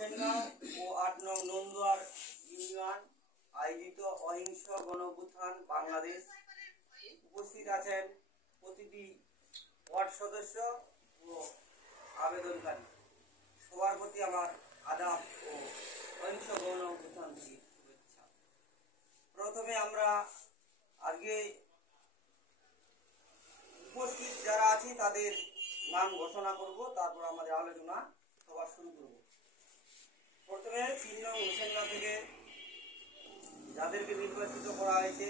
মুসেনগাঁও ও ৮ নং নন্দুয়ার ইউনিয়ন আয়োজিত অহিংস গণঅভ্যুত্থান বাংলাদেশ। উপস্থিত আছেন প্রতিটি ওয়ার্ড সদস্য ও আবেদনকারী। সবার প্রতি আমার আদাব ও অহিংস গণঅভ্যুত্থান শুভেচ্ছা। প্রথমে আমরা আজকে উপস্থিত যারা আছি তাদের নাম ঘোষণা করব, তারপর আমাদের আলোচনা সভা শুরু করব। প্রথমে ৩ নং মুসেনগাঁও থেকে যাদেরকে নির্বাচিত করা হয়েছে,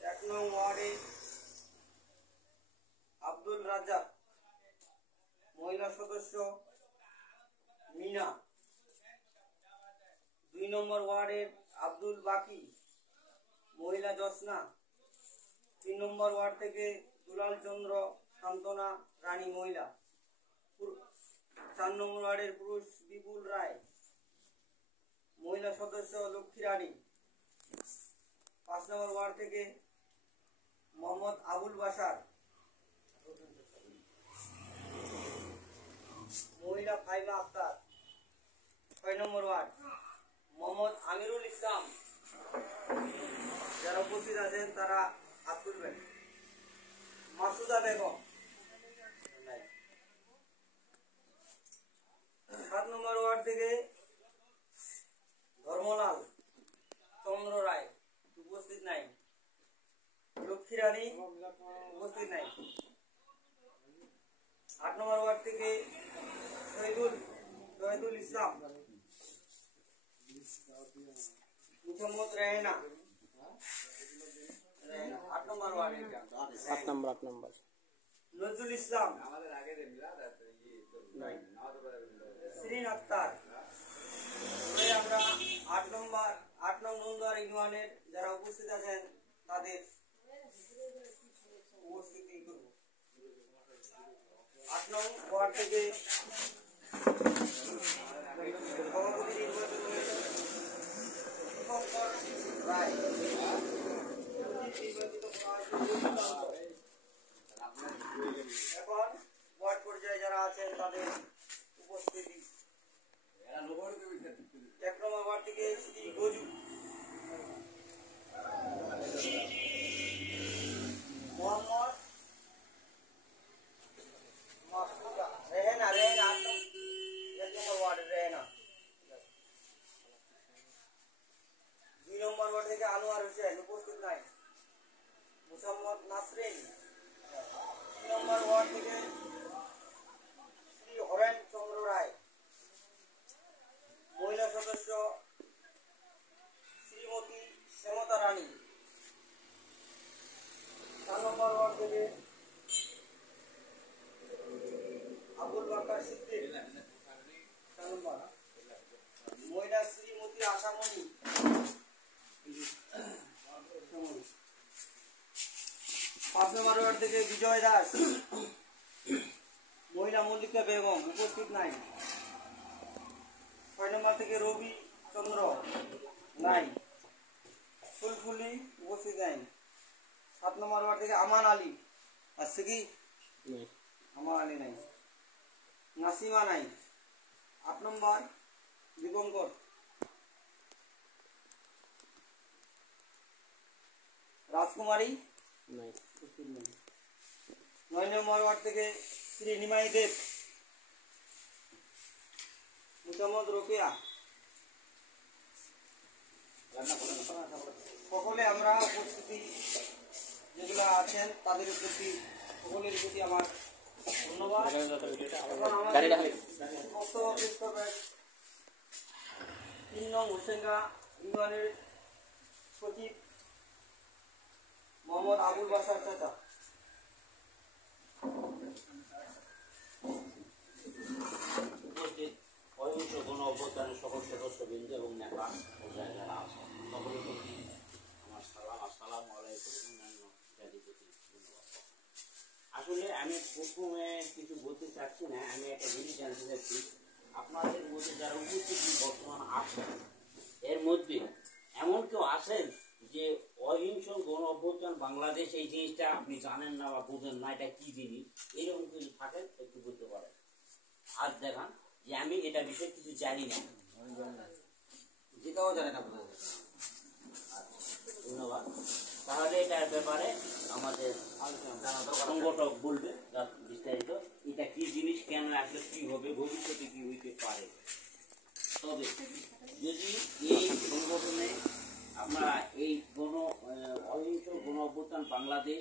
১ নং ওয়ার্ডে আব্দুল রাজ্জাক, মহিলা সদস্য মিনা। ২ নম্বর ওয়ার্ডের আব্দুল বাকি, মহিলা জোসনা। ৩ নম্বর ওয়ার্ড থেকে দুলাল চন্দ্র সান্তনা রানী, মহিলা। ৪ নম্বর ওয়ার্ডের পুরুষ বিপুল রায়, মহিলা সদস্য লক্ষ্মী রানী। ৫ নম্বর ওয়ার্ড থেকে মোহাম্মদ আবুল বাসার, মহিলা ফাইমা আক্তার। ৬ নম্বর ওয়ার্ড মোহাম্মদ আমিরুল ইসলাম। যারা উপস্থিত আছেন তারা হাত তুলবেন। মাসুদা বেগম। ৭ নম্বর ওয়ার্ড থেকে ধর্মলাল চন্দ্র রায়, উপস্থিত নাই। লক্ষ্মী রানী, উপস্থিত নাই। ৮ নম্বর ওয়ার্ড থেকে শহীদুল ইসলাম, মোহাম্মদ রেহেনা। ৮ নম্বর ওয়ার্ড, ৮ নম্বর নজরুল ইসলাম, শ্রীন আক্তার। আমরা ৮ নং নন্দুয়ার ইউনিয়নের যারা উপস্থিত আছেন তাদের উপস্থিতি করব। ৮ নং ওয়ার্ড থেকে সভাপতি নির্বাচন হয়েছে দীপঙ্কর রায়, নির্বাচিত করা হয়েছে। এখন ওয়ার্ড পর্যায়ে যারা আছেন তাদের উপস্থিতি। ১ নম্বর ওয়ার্ড থেকে শ্রী গজু, মোহাম্মদ মাসুদা রেহেনা। ১ নম্বর ওয়ার্ড রেহেনা। ২ নম্বর ওয়ার্ড থেকে আনোয়ার হোসেন, উপস্থিত নাই। মুসাম্মদ নাসরিন। ৩ নম্বর ওয়ার্ড থেকে শ্রী হরেন চন্দ্র রায়, মহিলা সদস্য শ্রীমতী শ্যামতা রানী। ৪ নম্বর ওয়ার্ড থেকে আবুল বাকার সিদ্দিক, ৪ নম্বর মহিলা শ্রীমতী আশামণি। ৫ নম্বর ওয়ার্ড থেকে বিজয় দাস, মহিলা মল্লিকা বেগম, উপস্থিত নাই। ৬ নম্বর থেকে রবি চন্দ্র নাই। ফুলফুলি, উপস্থিত নাই। ৭ নম্বর ওয়ার্ড থেকে আমান আলী আসছে কি? আমান আলী নাই। নাসিমা নাই। ৮ নম্বর দীপঙ্কর। রাজকুমারী নাই। ৯ নম্বর ওয়ার্ড থেকে শ্রী নিমাই দেব, মুহাম্মদ রোকেয়া। সকলে আমরা উপস্থিতি যেগুলো আছেন তাদের প্রতি সকলের প্রতি আমার ধন্যবাদ। বক্তব্য পেশ করবেন ৩ নং মুসেনগাঁও ইউনিয়নের সচিব মোহাম্মদ আবুল বাসার চাচা। উপস্থিত অহিংস গণ অভ্যুত্থানের সকল সদস্যবৃন্দ এবং নেতা পর্যায়ে যারা আছেন সকলের প্রতি আমার সালাম, আসসালামু আলাইকুম। অন্যান্য জাতির প্রতি ধন্যবাদ। আসলে আমি প্রথমে কিছু বলতে চাচ্ছি না, আমি একটা জিনিস জানতে চাচ্ছি আপনাদের মধ্যে যারা উপস্থিত বর্তমান আছেন এর মধ্যে এমন কেউ আছেন যে অহিংস গণ অভ্যুত্থান বাংলাদেশ এই জিনিসটা আপনি জানেন না বা বোঝেন না, এটা কি জিনিস, এরকম কিছু থাকেন একটু বলতে পারেন। হাত দেখান। যে আমি এটা বিষয়ে কিছু জানি না। যেটাও জানে না বোধ হয়। ধন্যবাদ। তাহলে এটার ব্যাপারে আমাদের সংগঠক বলবে বিস্তারিত, এটা কি জিনিস, কেন আসলে কি হবে, ভবিষ্যতে কি হইতে পারে। তবে যদি এই সংগঠনে আপনারা এই অহিংস গণ অভ্যুত্থান বাংলাদেশ